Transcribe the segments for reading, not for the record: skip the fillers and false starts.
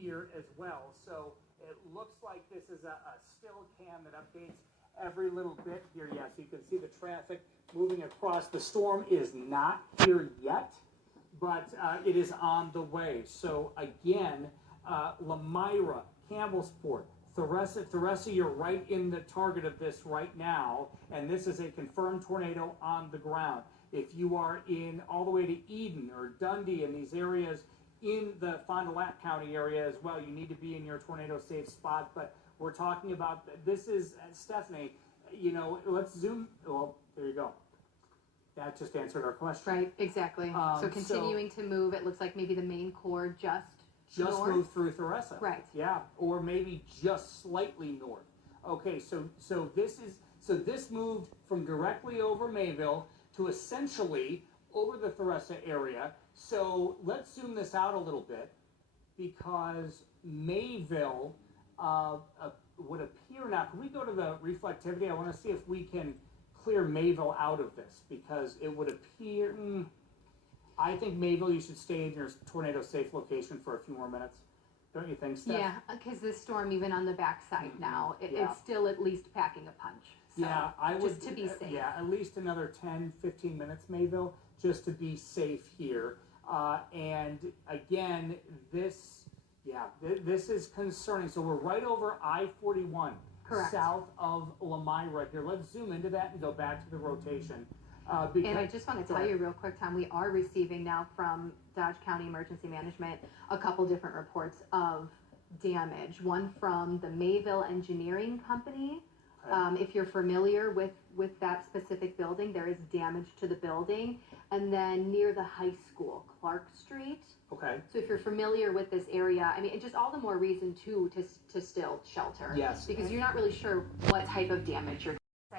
here as well. So it looks like this is a still cam that updates every little bit here. Yes, you can see the traffic moving across. The storm is not here yet, but it is on the way. So again, Lamira, Campbellsport, Theresa, you're right in the target of this right now, and this is a confirmed tornado on the ground. If you are in all the way to Eden or Dundee and these areas in the Fond du Lac County area as well, you need to be in your tornado safe spot. But we're talking about, this is, Stephanie, you know, let's zoom, well, there you go. That just answered our question. Right, exactly. So continuing to move, it looks like maybe the main core just north. Moved through Theresa. Right. Yeah, or maybe just slightly north. Okay, so this moved from directly over Mayville to essentially over the Theresa area. So let's zoom this out a little bit, because Mayville would appear now. Can we go to the reflectivity? I want to see if we can clear Mayville out of this, because it would appear. I think Mayville, you should stay in your tornado safe location for a few more minutes. Don't you think, Steph? Yeah, because this storm, even on the backside now, it's still at least packing a punch. So yeah, I would. Just to be safe. Yeah, at least another 10, 15 minutes, Mayville, just to be safe here. And again, this is concerning. So we're right over I-41. Correct. South of Lamira here. Let's zoom into that and go back to the rotation. And I just want to tell you real quick, Tom, we are receiving now from Dodge County Emergency Management a couple different reports of damage. One from the Mayville Engineering Company. Okay. If you're familiar with that specific building, there is damage to the building. And then near the high school, Clark Street. Okay. So if you're familiar with this area, I mean, it's just all the more reason to still shelter. Yes. Because you're not really sure what type of damage you're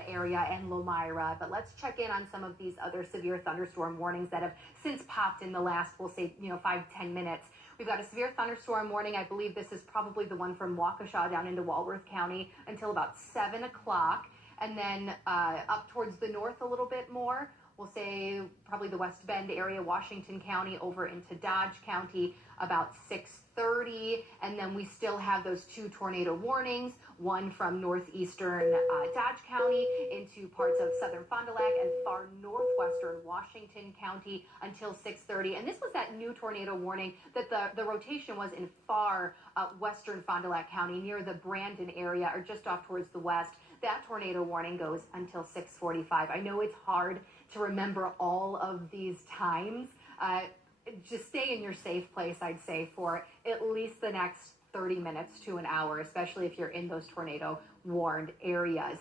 area and Lamira, but let's check in on some of these other severe thunderstorm warnings that have since popped in the last, we'll say, 5-10 minutes. We've got a severe thunderstorm warning. I believe this is probably the one from Waukesha down into Walworth County until about 7 o'clock. And then up towards the north a little bit more, we'll say probably the West Bend area, Washington County, over into Dodge County about 6:30. And then we still have those 2 tornado warnings, one from northeastern Dodge County into parts of southern Fond du Lac and far northwestern Washington County until 6:30. And this was that new tornado warning that the rotation was in far western Fond du Lac County near the Brandon area or just off towards the west. That tornado warning goes until 6:45. I know it's hard to remember all of these times. Just stay in your safe place, I'd say, for at least the next 30 minutes to an hour, especially if you're in those tornado warned areas.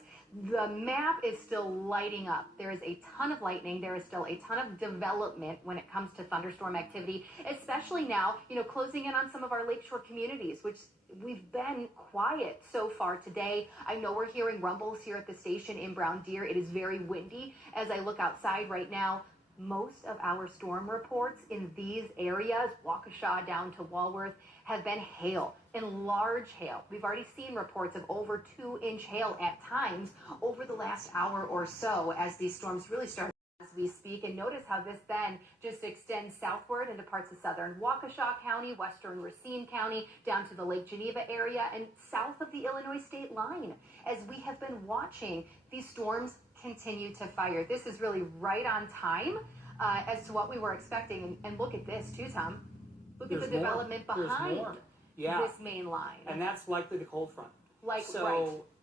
The map is still lighting up. There is a ton of lightning. There is still a ton of development when it comes to thunderstorm activity, especially now, closing in on some of our lakeshore communities, which we've been quiet so far today. I know we're hearing rumbles here at the station in Brown Deer. It is very windy. As I look outside right now, most of our storm reports in these areas, Waukesha down to Walworth, have been hail and large hail. We've already seen reports of over 2-inch hail at times over the last hour or so as these storms really start as we speak. And notice how this then just extends southward into parts of southern Waukesha County, western Racine County, down to the Lake Geneva area and south of the Illinois state line. As we have been watching these storms continue to fire. This is really right on time as to what we were expecting. And look at this too, Tom. Look at the development behind this main line. And that's likely the cold front.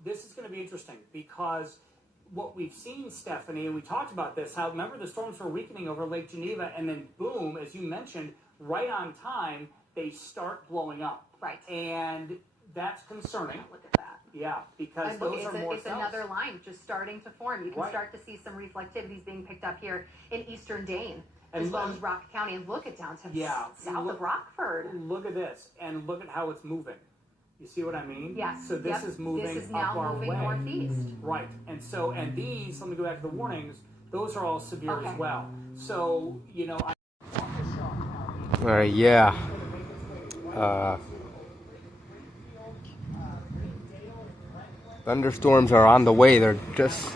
This is going to be interesting because what we've seen, Stephanie, and we talked about this, how remember the storms were weakening over Lake Geneva, and then boom, as you mentioned, right on time, they start blowing up. Right. And that's concerning. Look at that. Yeah, because those are more it's another line just starting to form. You can start to see some reflectivities being picked up here in eastern Dane, as well as Rock County. And look at down to south of Rockford. Look at this, and look at how it's moving. You see what I mean? Yes. So this is moving This is now up our moving way. northeast. Right. And these, let me go back to the warnings, those are all severe as well. So, all right, yeah. Thunderstorms are on the way. They're just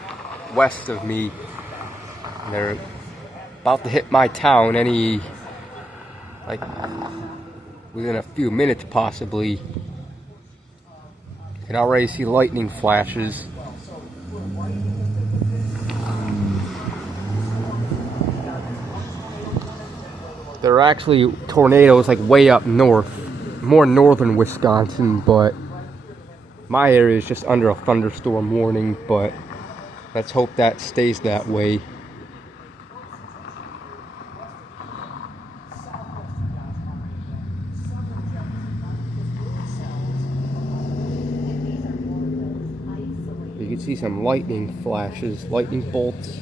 west of me. They're about to hit my town any within a few minutes possibly. You can already see lightning flashes. There are actually tornadoes like way up north, more northern Wisconsin, but my area is just under a thunderstorm warning, but let's hope that stays that way. You can see some lightning flashes, lightning bolts.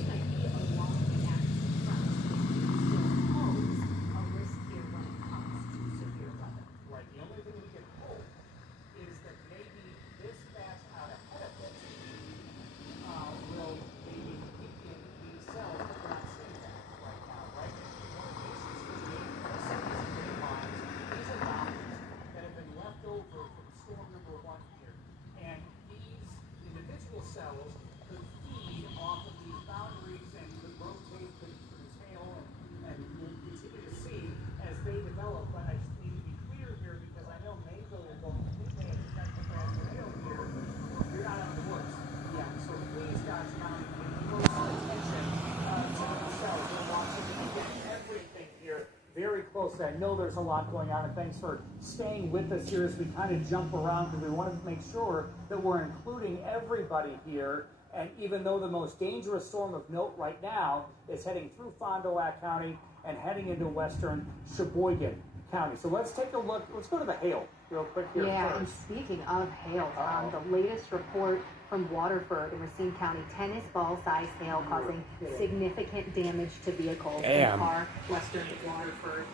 I know there's a lot going on, and thanks for staying with us here as we kind of jump around, because we want to make sure that we're including everybody here. And even though the most dangerous storm of note right now is heading through Fond du Lac County and heading into western Sheboygan County. So let's take a look. Let's go to the hail real quick here. Yeah, first. and speaking of hail, the latest report from Waterford in Racine County, tennis ball size hail causing significant damage to vehicles in far western Waterford.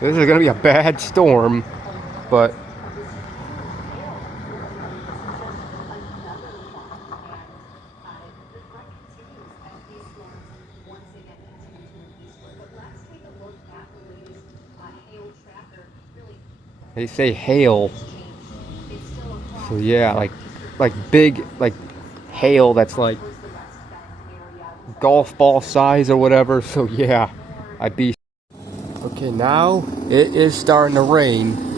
This is going to be a bad storm, but they say hail, so yeah, like big, like hail that's like golf ball size or whatever. So yeah, I'd be okay. Now it is starting to rain.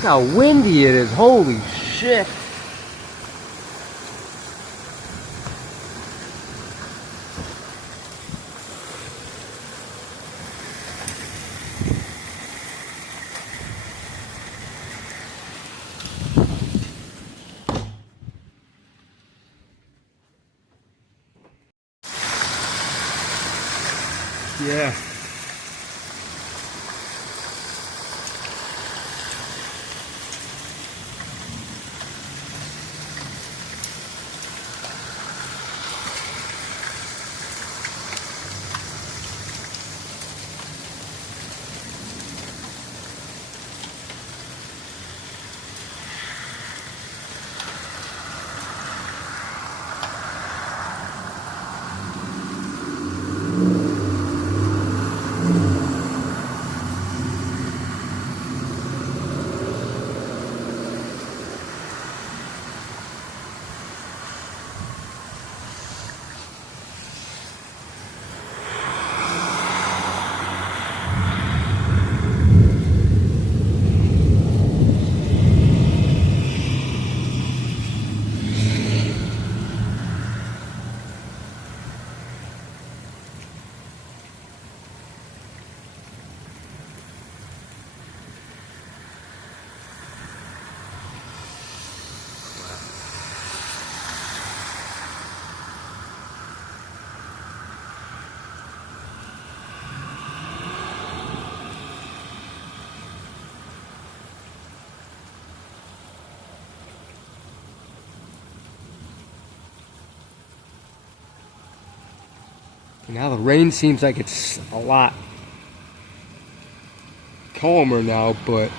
Look how windy it is. Holy shit. Yeah. Now the rain seems like it's a lot calmer now, but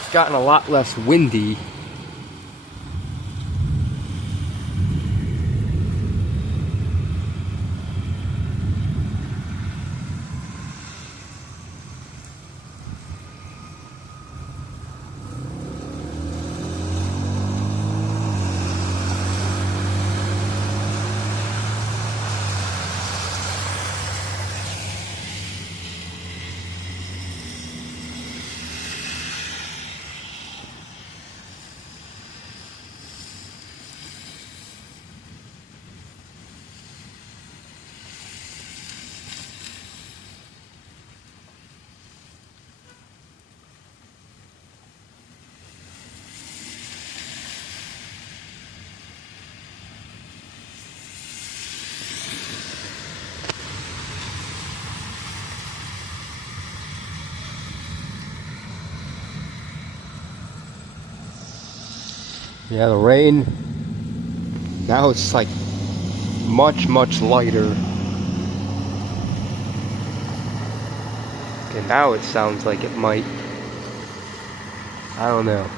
it's gotten a lot less windy. Yeah, the rain, now it's like much lighter. And now it sounds like it might, I don't know.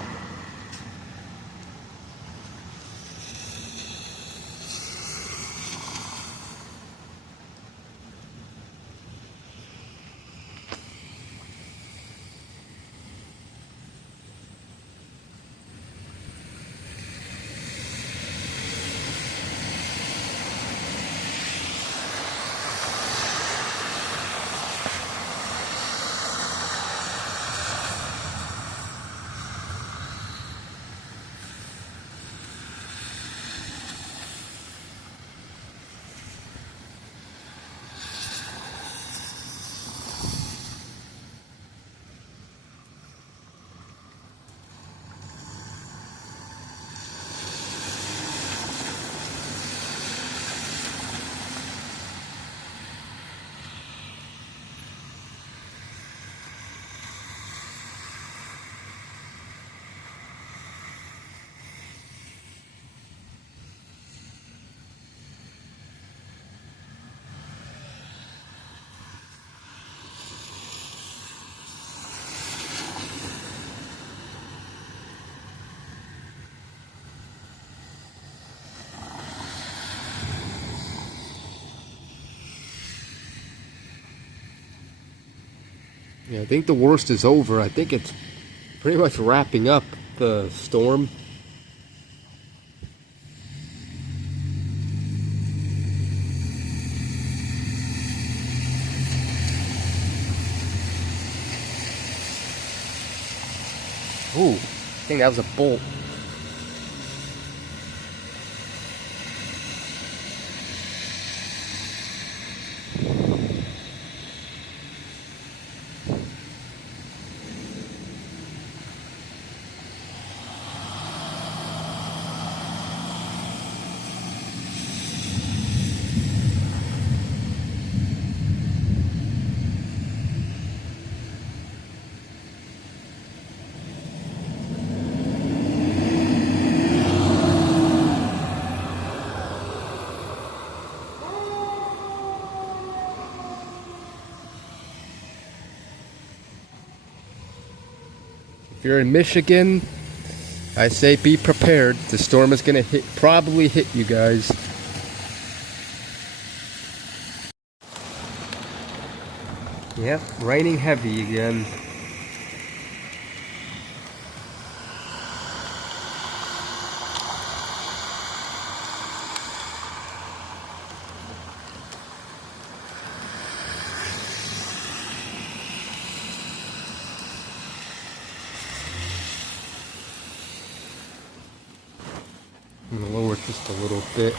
Yeah, I think the worst is over. I think it's pretty much wrapping up the storm. Ooh, I think that was a bolt. If you're in Michigan, I say be prepared. The storm is gonna probably hit you guys. Yep, raining heavy again. I'm gonna lower it just a little bit.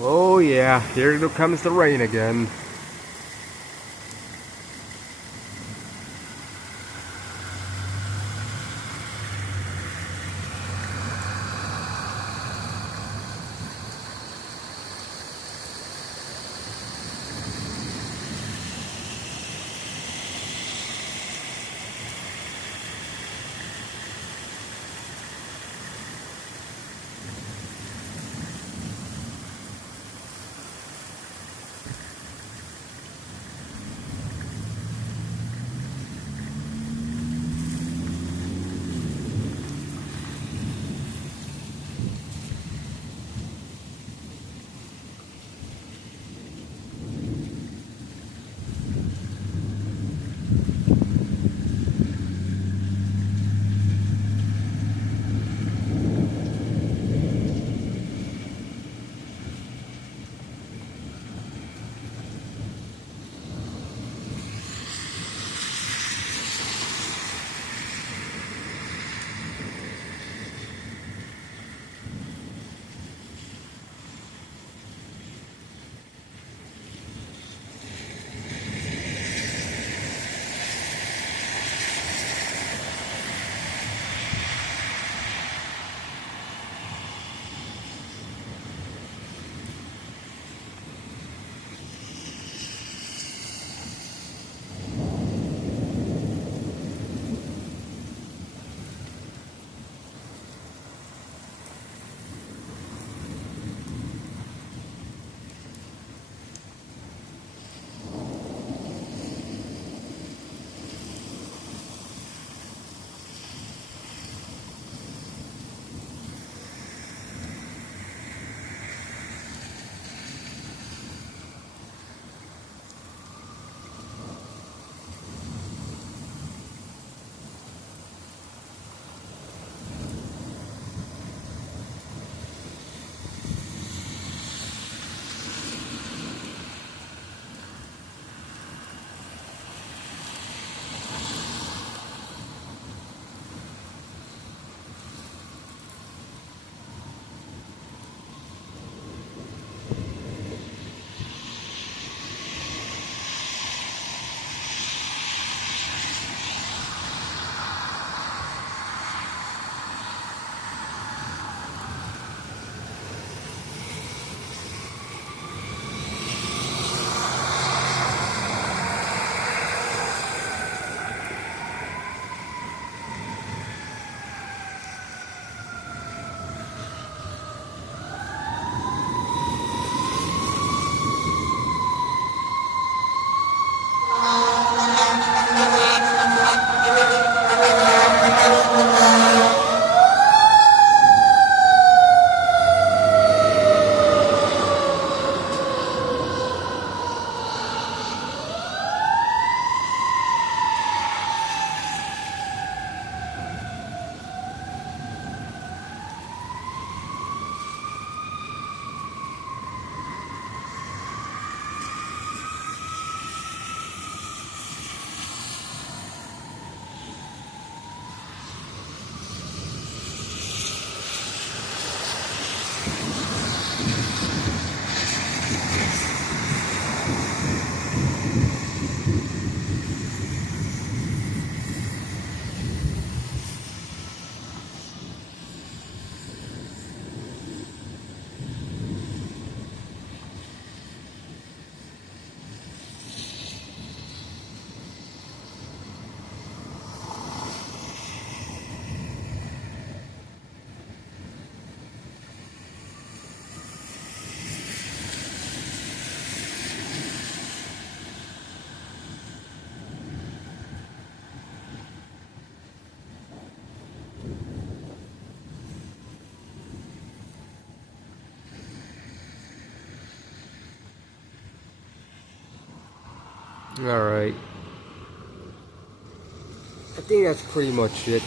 Oh yeah, here comes the rain again. Alright. I think that's pretty much it.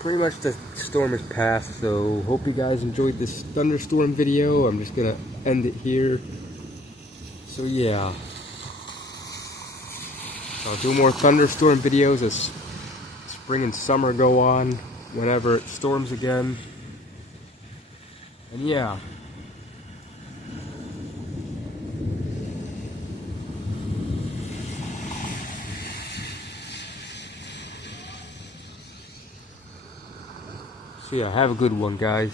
Pretty much the storm is past, so hope you guys enjoyed this thunderstorm video. I'm just gonna end it here. So yeah. I'll do more thunderstorm videos as spring and summer go on, whenever it storms again. And yeah. So yeah, have a good one, guys.